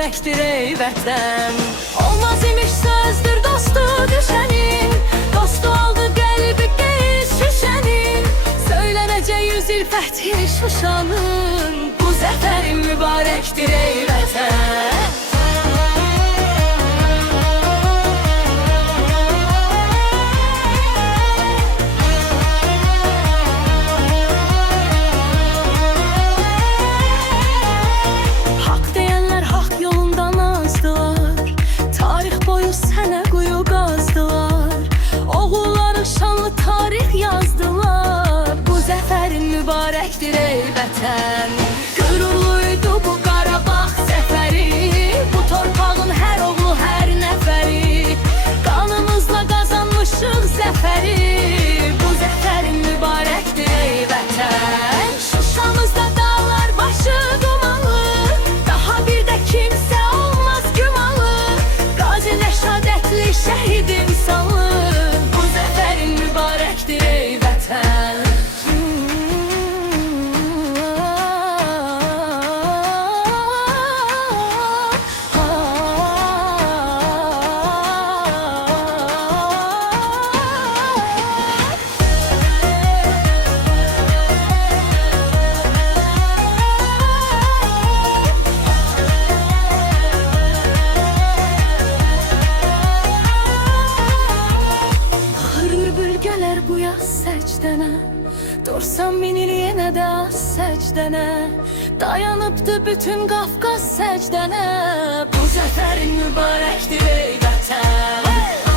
mübarektir ey vətən. Olmaz imiş sözdür dostu düşənin, dostu oldu qəlbi qeyiz şüşənin. Söylənəcək 100 il fəthi Şuşanın, bu zəfərin mübarektir ey vətən. Sənə quyu qazdılar, oğulları şanlı tarix yazdılar. Bu zəfərin mübarəkdir ey vətən. Qürurluydu bu Qarabağ zəfəri, bu torpağın hər oğlu, hər nəfəri. Qanımızla qazanmışıq zəfəri, bu zəfərin mübarəkdir ey vətən. Şuşamızda dağlar başı dumanlı, daha bir də kimsə olmaz gümanlı. Qazi Rəşadətli şəhid insanlı, bu zəfərin mübarəkdir ey vətən. Bu yaz səcdənə, dursan min il yenə də az səcdənə. Dayanıbdı bütün Qafqaz səcdənə, bu zəfərin mübarəkdir ey vətən.